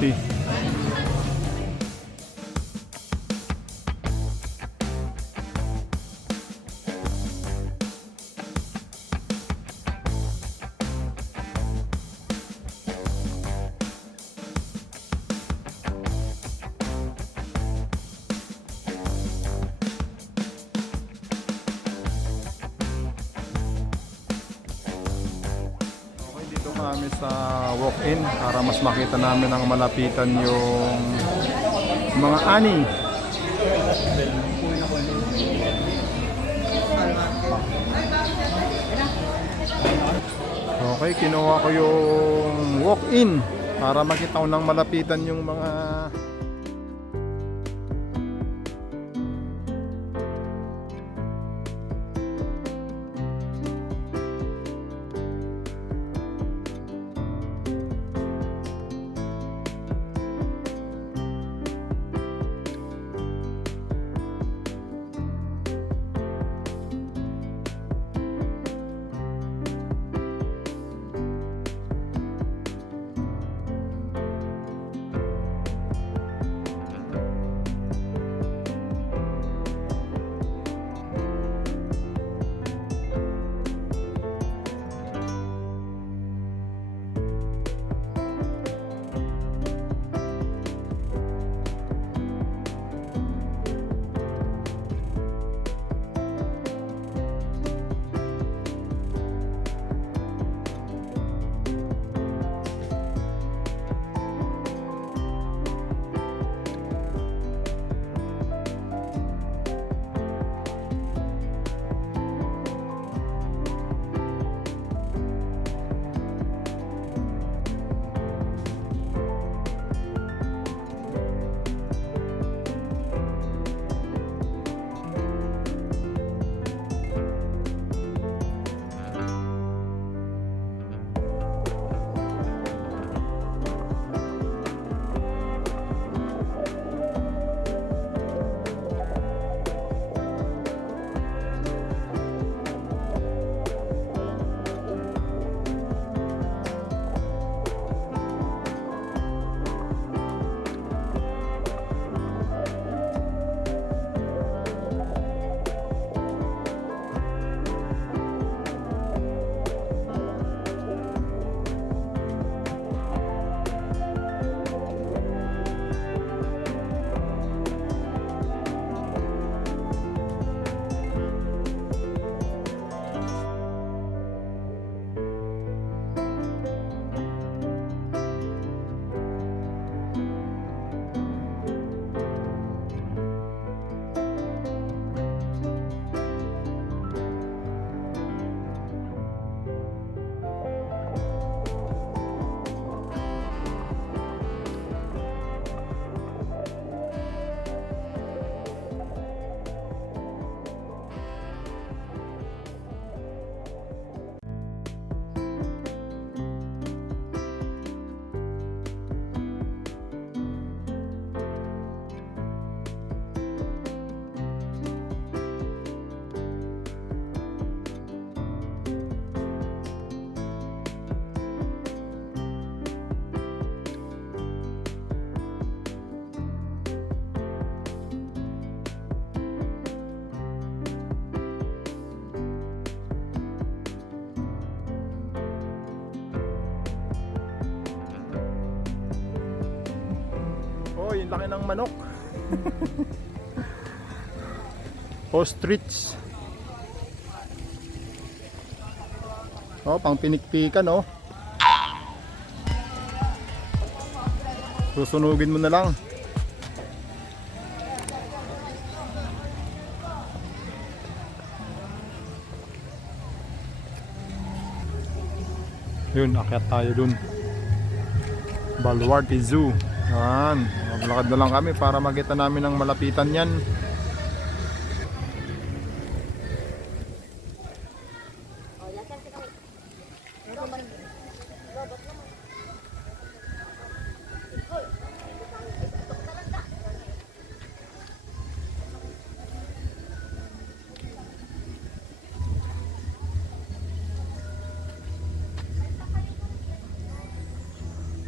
City. Kami sa walk-in para mas makita namin ang malapitan yung mga ani. Okay, kinuha ko yung walk-in para makita ko ng malapitan yung mga yung laki ng manok. Ostrich. Oh, pang pinikpikan oh. Susunugin mo na lang. Yun, akyat tayo dun. Baluarte Zoo. Yan, maglakad na lang kami para makita namin ang malapitan yan.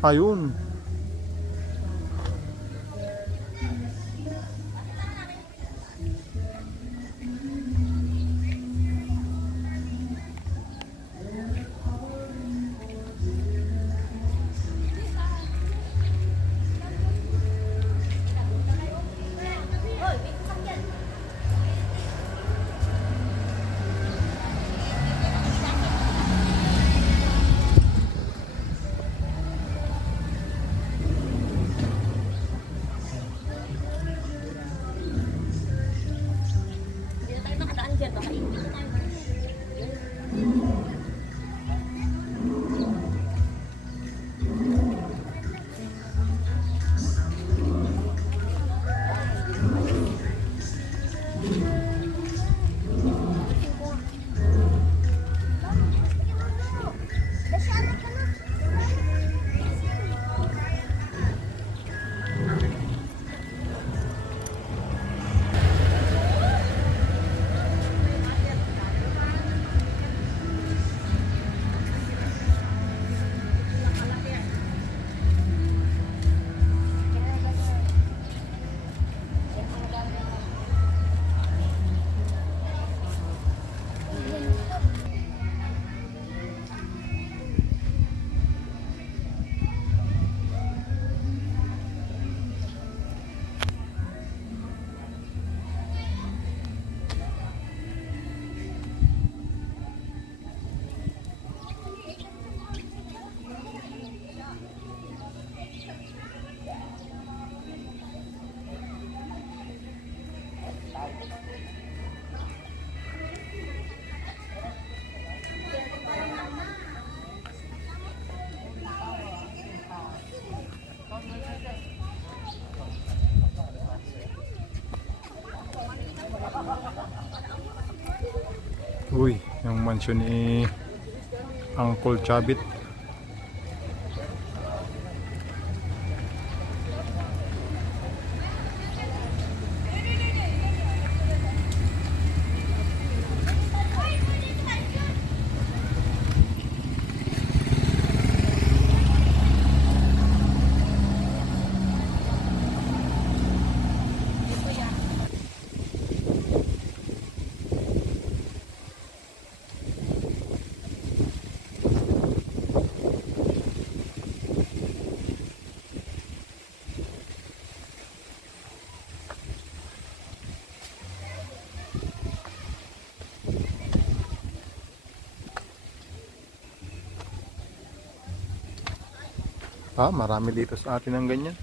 Ayun. mansyon ni Uncle Chabit. Marami dito sa atin ng ganyan.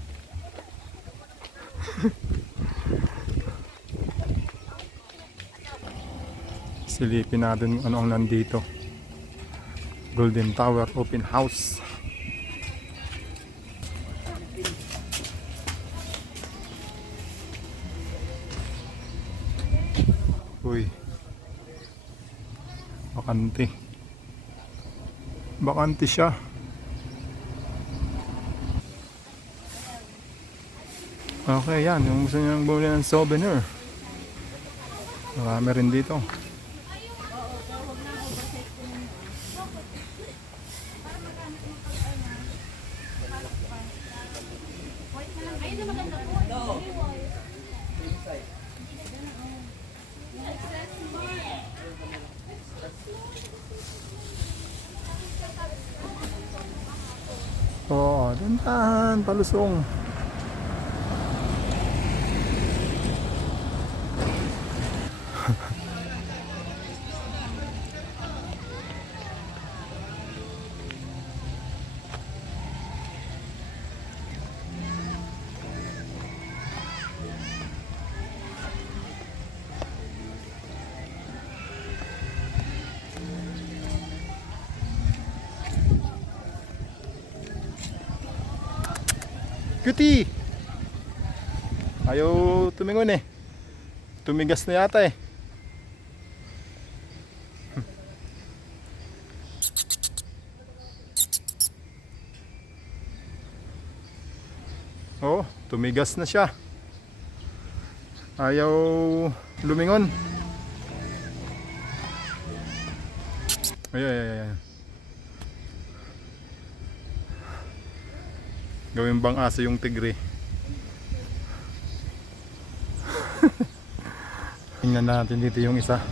Silipin natin ano ang nandito. Golden Tower Open House. Uy. Bakante. Bakante siya. Okay, yan. Yung gusto nyo nang bumili ng souvenir. Marami rin dito. Oh, dandan, palusong. Cutie! Ayaw tumingon eh. Tumigas na yata eh. Oh, tumigas na siya. Ayaw lumingon. Ay. Gawin bang aso yung tigre? Tingnan natin dito yung isa.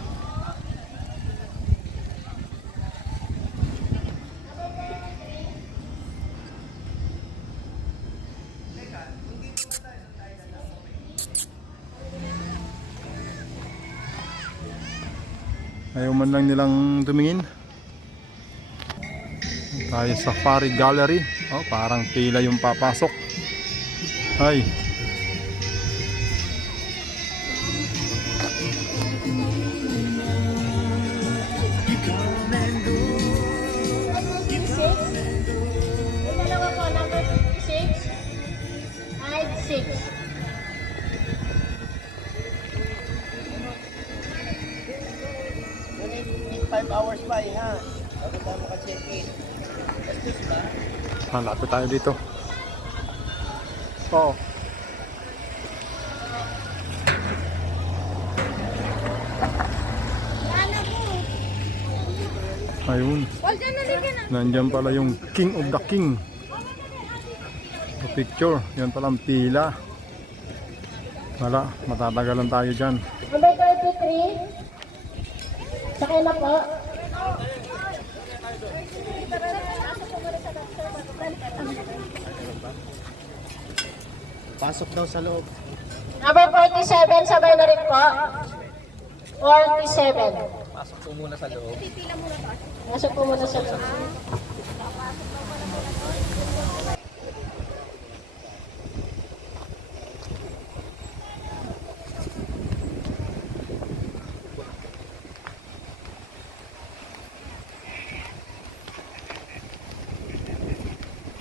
Ayaw man lang nilang tumingin. Tayo sa Safari Gallery. Oh, parang pila yung papasok. Ay. Dalawa po, number 56, hide 6. Need 5 hours pa eh ha. Bago tayo maka-check-in. Estos ba? Lapit tayo dito. Oo. Ayun. Nandiyan pala yung King of the King. The picture. Yan pala ang pila. Wala, matatagalan tayo dyan. Number 33, sakay na po. Pasok daw sa loob. Number 47, sabay na rin po. 47. Pasok po muna sa loob. Masok po muna sa loob.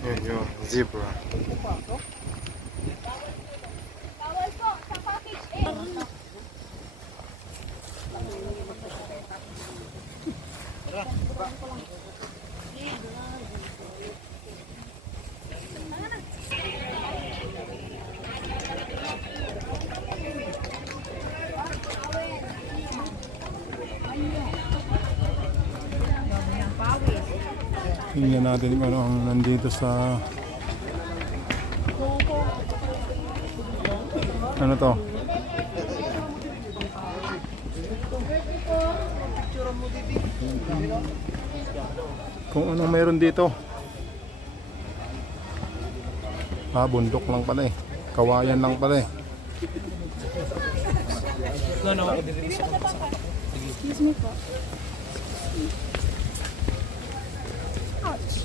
Yun yung zebra. Bawal po sa package A. Tingnan natin kung ano ang nandito sa... Ano to? Kung anong meron dito. Ah, bundok lang pala eh. Kawayan lang pala eh. Excuse me po. Ouch.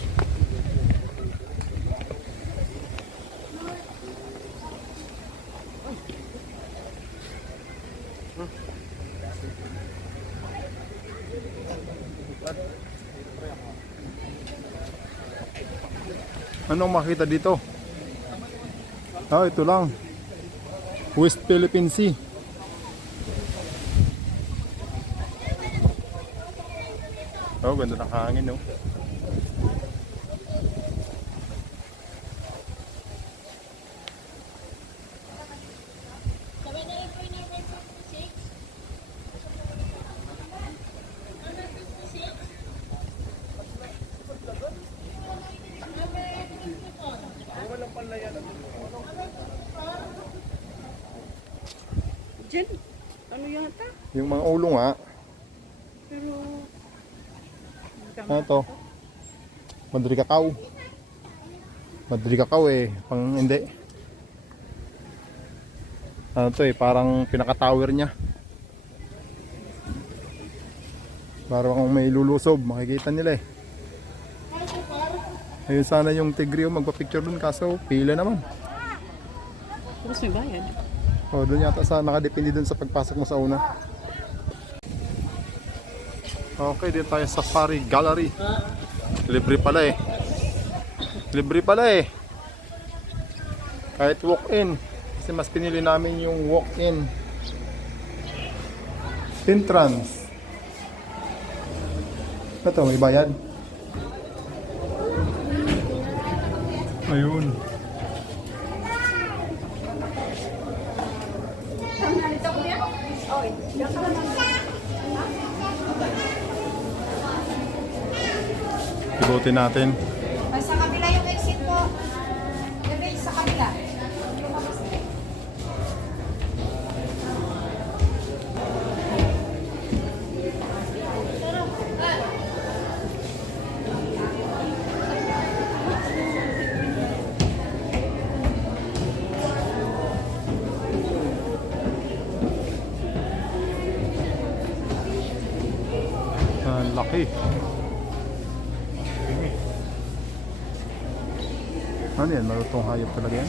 Anong makita dito? Ah, ito lang. West Philippine Sea. Oh, ganda ng hangin, no? Jen, ano yata? Yung mga ulo nga. Pero... Ano to? Madri kakao. Madri kakao eh. Pang hindi. Ano to eh. Parang pinaka-tower niya. Parang may lulusob. Makikita nila eh. Ayun sana yung tigre yung magpa-picture dun. Kaso pila naman. Tapos may bayad. O dun yata sa nakadepende dun sa pagpasok mo sa una. Okay, dito tayo sa Safari Gallery. Libre pala eh. Libre pala eh. Kahit walk-in. Kasi mas pinili namin yung walk-in. Entrance. Ito, may bayad. Ayun. Ibutin natin. Ay, sa kabila yung exit po. Gabi, sa kabila. Laki. Ano yan? Malutong hayop talaga yan?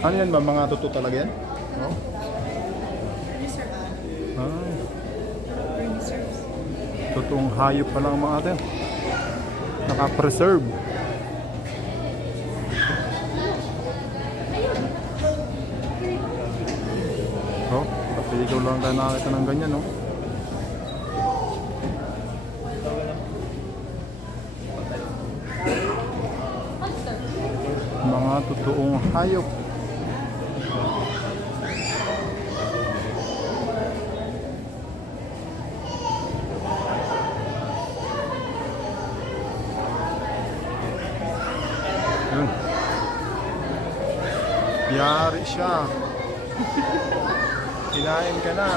Ano yan ba? Mga totoo talaga yan? Oh? Ah. Totoong hayop pa lang ang mga atin. Naka-preserve. Oh, kapiligaw lang tayo nakakita ng ganyan, no? Mga totoong hayop. Yun. Yari siya. Kinain ka na.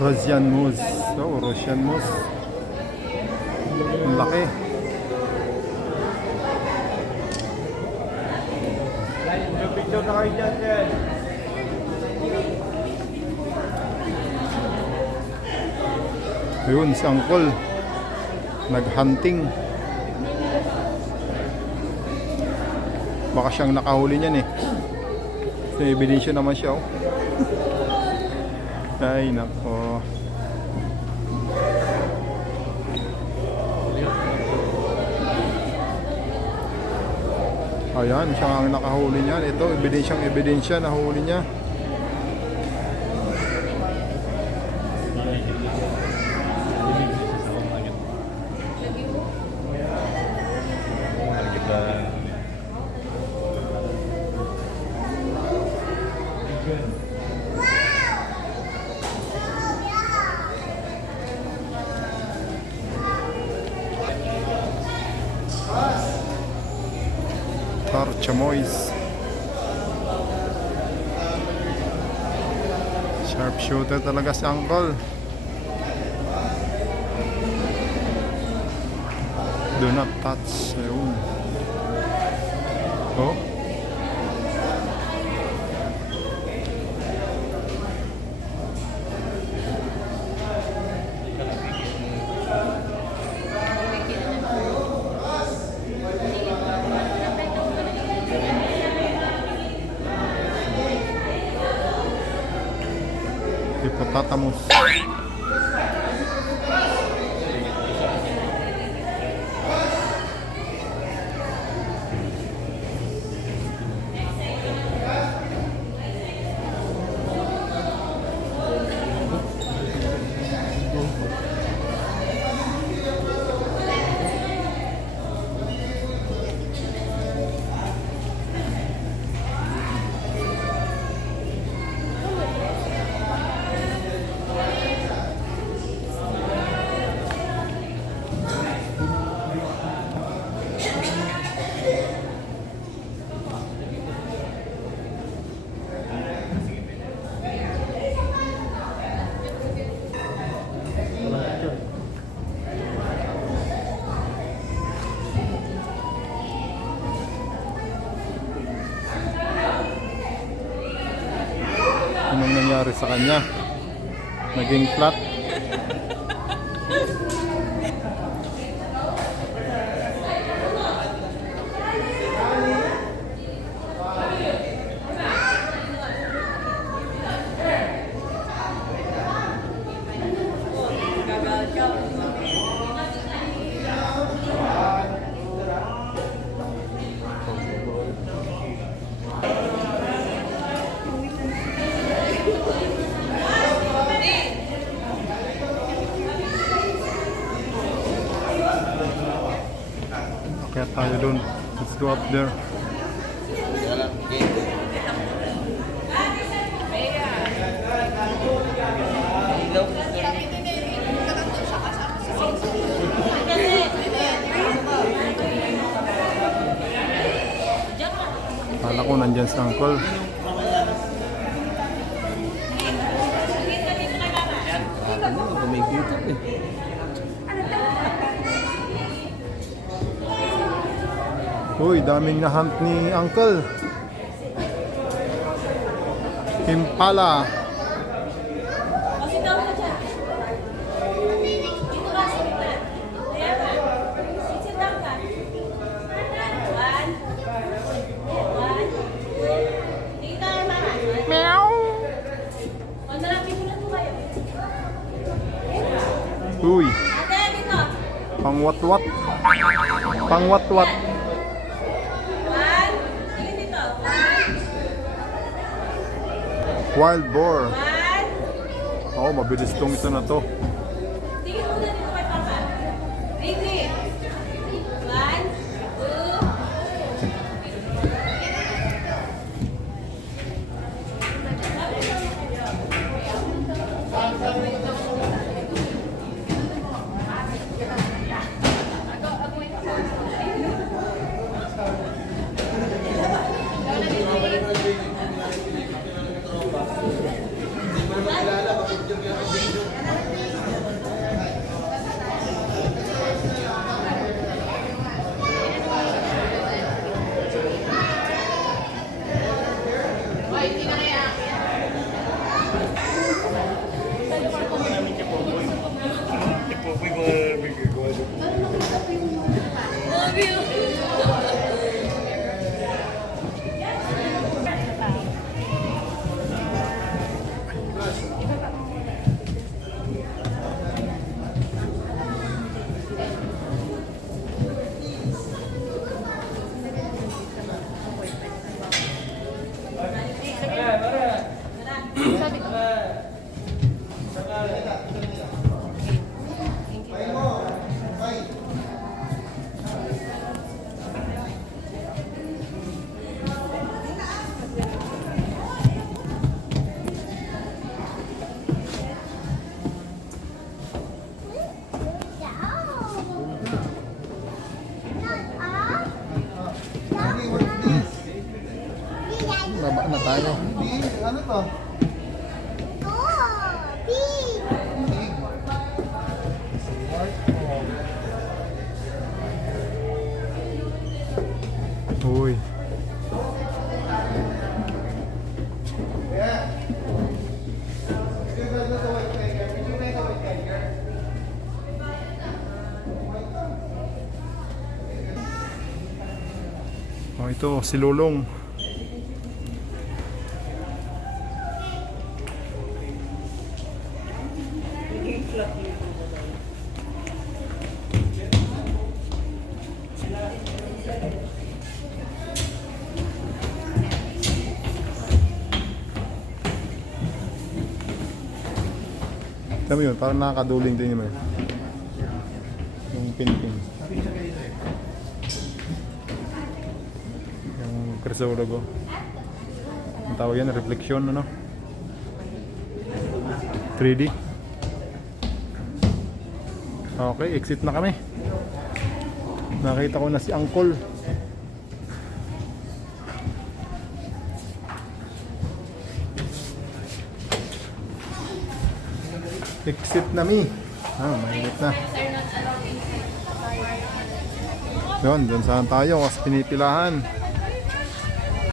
Russian moose. Oh, Russian moose. Ang laki. Picture na kayo dyan, Jen. Ayun, si Uncle. Naghunting. Baka siyang nakahuli niyan eh. May ebidensya naman siya oh. Ay nako. Ayan, siya ang nakahuli niyan. Ito, ebidensya nahuli niya. Chamois. Sharpshooter talaga si Uncle. Do not touch. Ayun. Oh. Hippopotamus. Anong nangyari sa kanya? Naging flat. Kaya tayo doon. Let's go up there. Kala ko nandyan si Uncle. Uy, daming na-hunt ni Uncle. Impala. Uy. Pangwat-wat. Pangwat-wat. Wild boar. Oh, mabilis tong isa na to. Tingin muna dito kay Papa. Tingin. 1, 2. love you. Baba na tayo. Ano to? Uy. Oh, ito si Lulong. Alam mo yun, parang nakakaduling din yun. Yung pin-pin. Yung crisologo. Ang tawag yan, reflection, ano? 3D. Okay, exit na kami. Nakita ko na si Uncle. Exit na mi. Mainit na. Yun, dun saan tayo kasi pinipilahan.